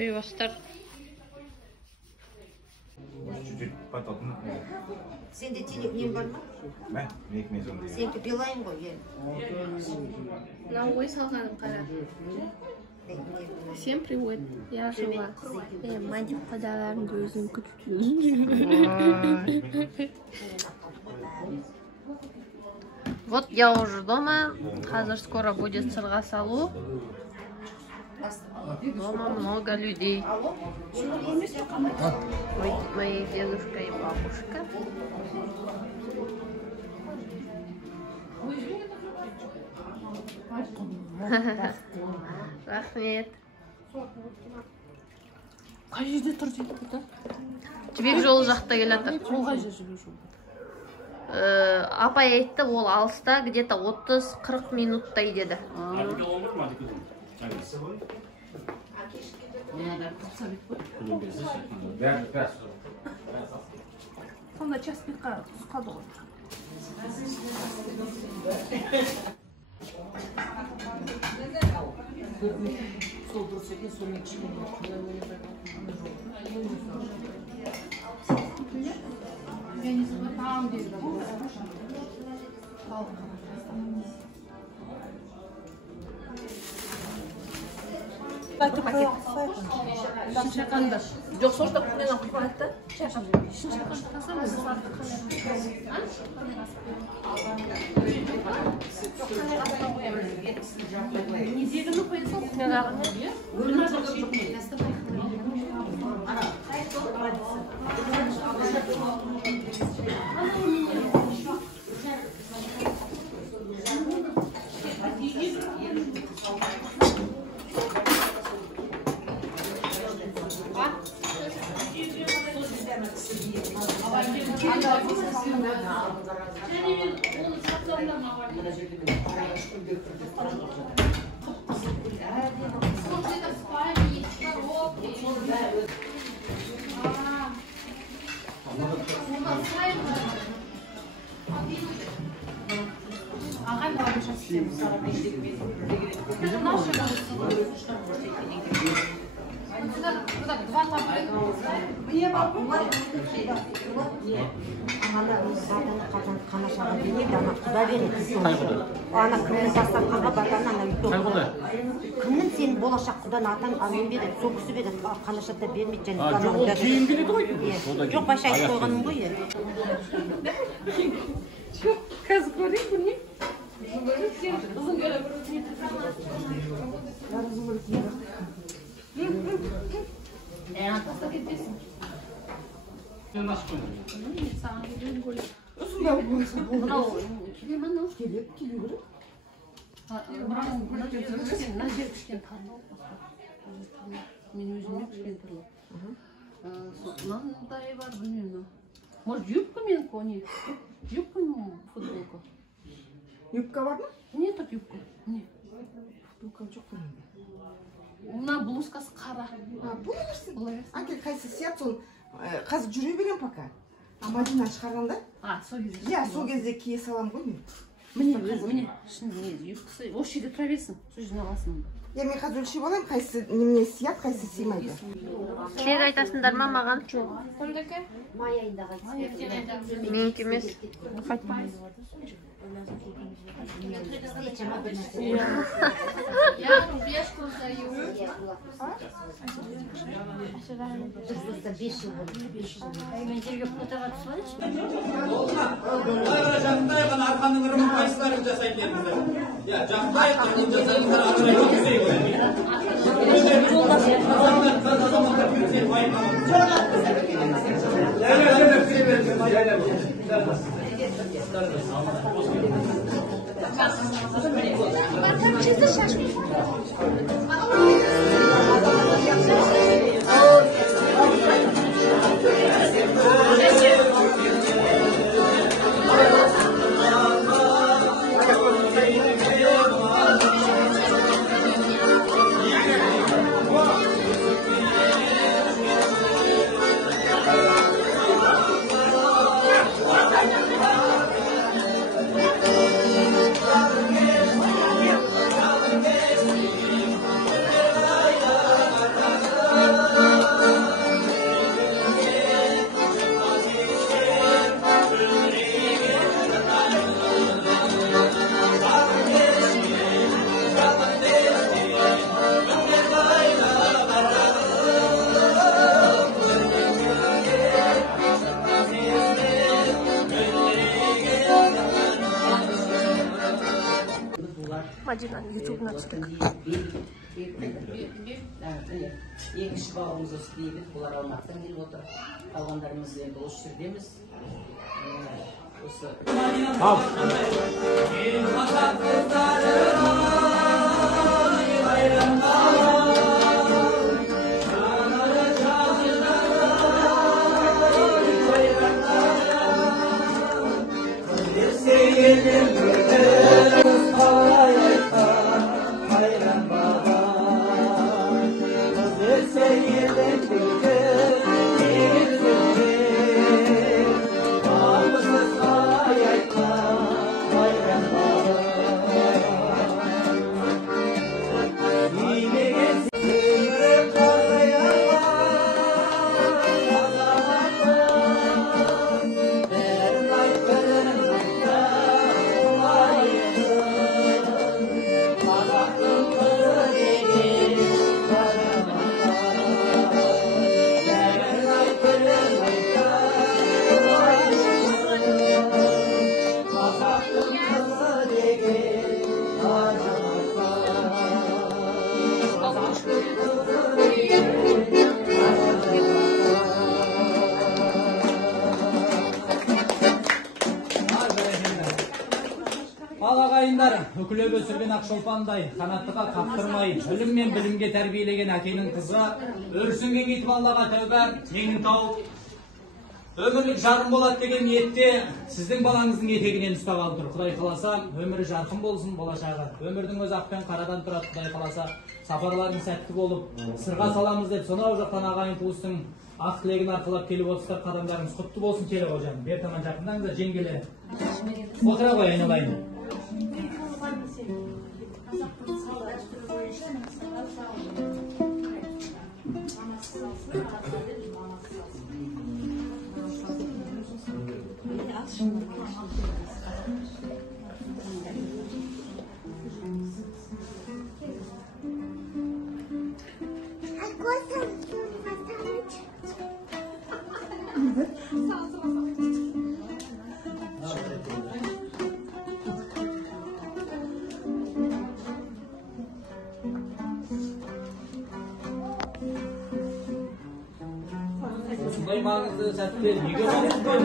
To'ybostar. Sende телефон бар ма? Ben ekmeğim diye. Сенікі Билайн ғой, иә. Мынау ой салғаным қара. Всем привет. Я жила. Мадип подарарымды өзім күтіп жүрмін. Вот я уже дома. Қазір скоро будет сырға салу. Дома много людей. Мои дедушка и бабушка. Рахмет. Қай жерде тұр дейді бұта? Жібек жолы жақта келатыр. Ол қай жер жібек жолы? Апай айтты, ол алыста где-то 30-40 минуттай деді. Сонда часпикқа тұсқады ғой. Сол дұрыс екен, соның ішінде. Я не знаю, там где шаққанда жоқ сол жақта құнынан құймады да неделені қоясың Ана кімнің дастарханға барғаннан кімнің сенің болашақ құдан атаң алмен береді, сол кісі береді, қанашатта бермейді және Жоқ, ол кейін келеді ғой. жоқ, баша айтып қойғаным ғой. жоқ қазір көрейін бұны ұзын көре тастап кетесің саған келген көлік мынау келе ма мынау келе береді мына жер кішкене тарлау мен өзіме кішкене тарлау мынандай бар білмеймін может юбка менікі о не юбка футболка Юбка бар ма? Нет юбка. Не. Юбка жоқ қой. Мына блузкасы қара. Бұл нәрсе? Әке қайсы сият сол қазір жүре берем пока. Мадина шығарғанда? Сол кезде. Иә, сол кезде кие салам ғой мен. Міне, шын юбкасы. Осы жерде тұра берсін. Сол жерден аласың. Я мен қазір өлшеп алайын, қайсы немене сият, қайсы сыймайды. Тілек айтасыңдар ма маған? Кімдікі? Май айындағы айтып. Менікі емес. Я рубежку сдаю. Просто 5 жыл болды. Мен жерге фотоға түсіп Жағдай ғана арқаның ұрымын қайсыларын жасайтын едіңіздер. Жағдай қырғын жасайтындар атырай өткізейік. Азаматтар көрсек Мадинаның ютубына түстік. Екі кіші бауырымыз осы бейбіт, бұлар Алматыдан келіп отыр. Қалғандарымыз енді осы жердеміз. Осы Ағайындар, үкілеп өсірген ақшолпандай, қанаттыға қаптырмай, білім мен білімге тәрбиелеген әкенің қызы, өрсінген кетіп Аллаға тәубә, менің тауып, өмірлік жарым болады деген ниетте сіздің балаңыздың етегінен ұстап алып тұр. Құдай қаласа, өмірі жарқын болсын болашағы. Өмірдің өзі ақ пен қарадан тұрады. Құдай қаласа, сапарларың сәтті болып, сырға саламыз деп, сонау жақтан ағайын туыстың ақ тілегін арқалап келіп отырсыздар. Қадамдарыңыз құтты болсын, келе қожаным. Бер таман жақындаңыздар, жеңгелері. Отыра қой, айналайын. Осындай маңызды сәтте неге болсын қойын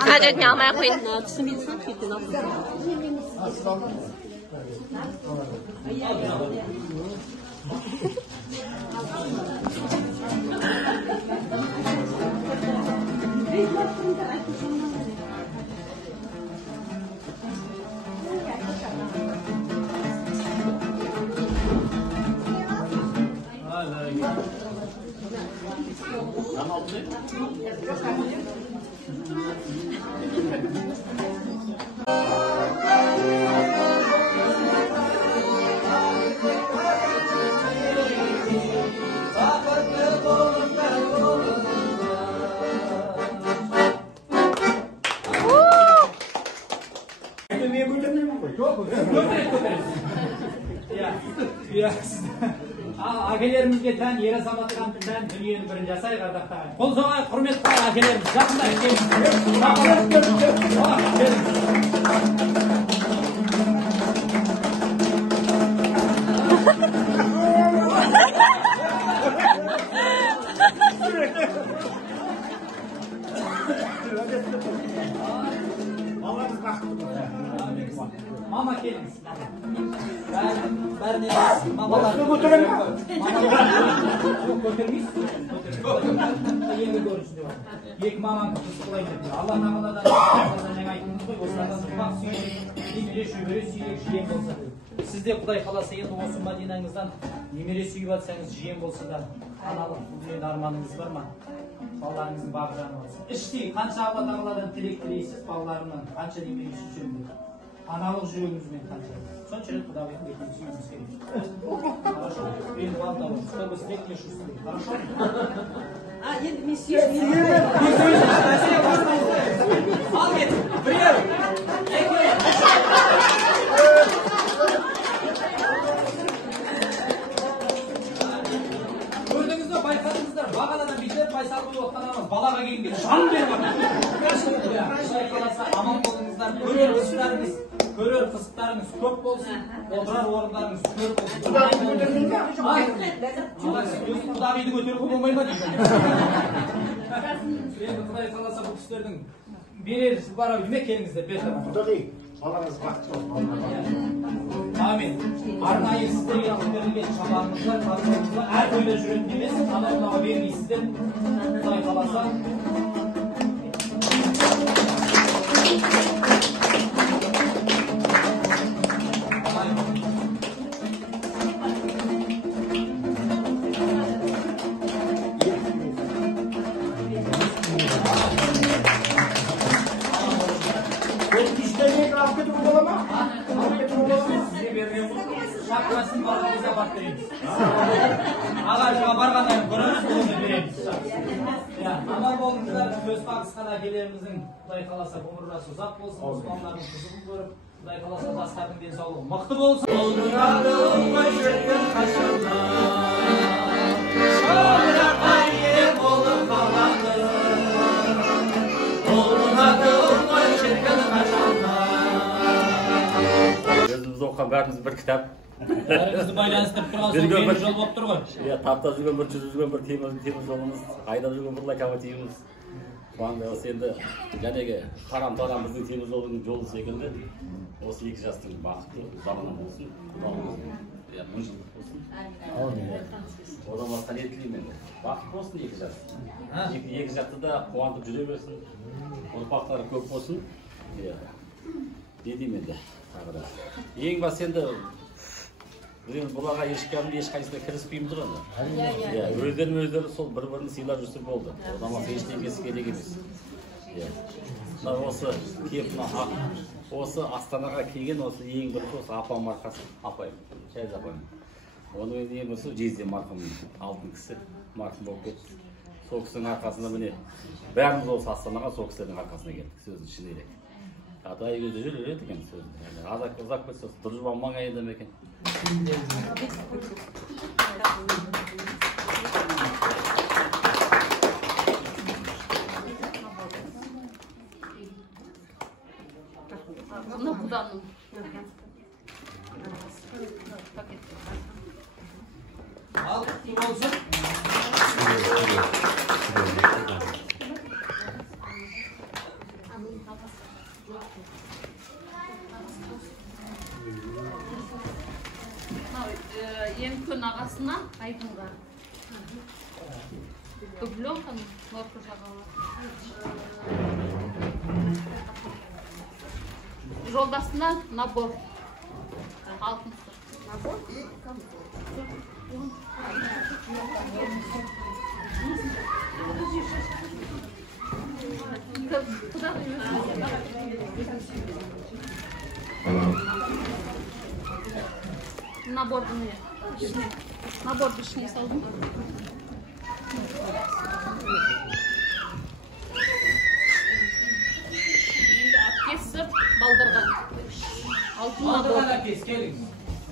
Hadi nyamaya koyun. Tamam. Әкелерімізге тән, ер азаматқа тән дүниені бірін жасайық ардақтаған. Қол соғайық, құрметті әкелеріміз. Жақында Mama keliniz. Bәріне мамалар. Көтермейсіз? Енді көрісінде бар. Екі маман күтісі құлай деп. Алла тағаладан жаңа айтыңыз ғой, осыдан сұқпақ сүйек, немере шөбере сүйек жиен болса. Сіз де Құдай қаласа енді осы Мадинаңыздан немере сүйіп атсаңыз жиен болса да, аналық бұл арманыңыз бар ма? Балаларыңыздың бағы жаны болсын. Іштей қанша Алла тағаладан тілек тілейсіз, балаларынан қанша немере сүйсем дейді. Аналық жүрегіңізбен қанша. Сонша рет Құдағайдың бетінен сүйіңіз керек. Хорошо. Мен вам дауым. Что быстрее не шустрее. Хорошо? Енді мен сүйемін. Ал кет. Біреу. Көрдіңіз бе, байқадыңыздар, бағанадан бүйтіп байсал болып отқанамыз, балаға келгенде жан беріп Құдай қаласа аман болыңыздар, көрер қызықтарыңыз көп болсын, отырар орындарыңыз көп болсын. Құдағиды көтеруге болмай ма дейді. Енді Құдай қаласа бұл кісілердің берер бара білме келіңіздер, бер тарап. Құдағи, балаңыз бақытты болсын. Амин. Арнайы сіздерге берілген шабағыңызға, табысыңызға әр тойда жүретін емес, анау-мынауға бермейсіздер. Құдай қаласа. Шақырасын барғаныңызға бақ береміз. Ағашыға барғаннан көріңіз, қолымды береміз. Аман болыңыздар, көз қағысқан әкелеріміздің Құдай қаласа ғұмыры ұзақ болсын, Османлардың қызығын көріп, Құдай қаласа жастардың денсаулығы мықты болсын. Болдырадың жүрген қашанда, шаңыраққа ие болып қалады. Болдырадың жүрген қашанда. Өзіміз оқыған бәріміз бір кітап. Бәрімізді байланыстырып тұрған сол темір жол болып тұр ғой. Таптап жүрген бір, жүріп жүрген бір темір жолымыз, айдап жүрген бір локомотивіміз. Осы енді жәнегі тарам-тарам біздің темір жолдың жолы секілді. Осы екі жастың бақытты заманы болсын. Мың жылдық болсын. Одан басқа не тілеймін енді. Бақыт болсын екі жас. Екі жақты да қуантып жүре берсін. Ұрпақтары көп болсын. Не деймін енді. Ең бас енді бұларға ешқайсысына кіріспейміз ғой. Өздері сол бір-бірін сыйлап жүрсе болды. Одан басқа ештеңесі керек емес. Осы Астанаға келген осы ең бірінші осы апам марқасы, апайым, Шайыз апайым. Оның ең бірінші Жезде марқұм, алтын кісі марқұм болып кетті. Сол кісінің арқасында міне бәріміз осы Астанаға сол кісілердің арқасына келдік, сөзін шын керек. Адай көзі жүреді екен сөзін. Ұзақ кетсе, дұрыс маңайында ма екен? Bunu budanın. Al, kim olsun? Ең көн ағасына Айдынға. Дубленканы норка жағалар. Жолдасына набор. Алтын сыр. Набор и комфорт. Наборды не. Наборды ішіне салдым. Енді кесіп балдырған. Алтын набор. Балдырған кес, келіңіз.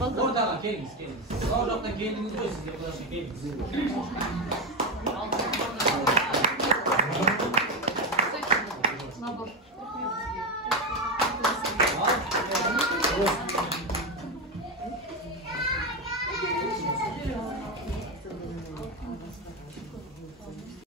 Ордаға келіңіз, келіңіз. Сол жақтан келдіңіз ғой сізге, бұлашы келіңіз. Набор. Al.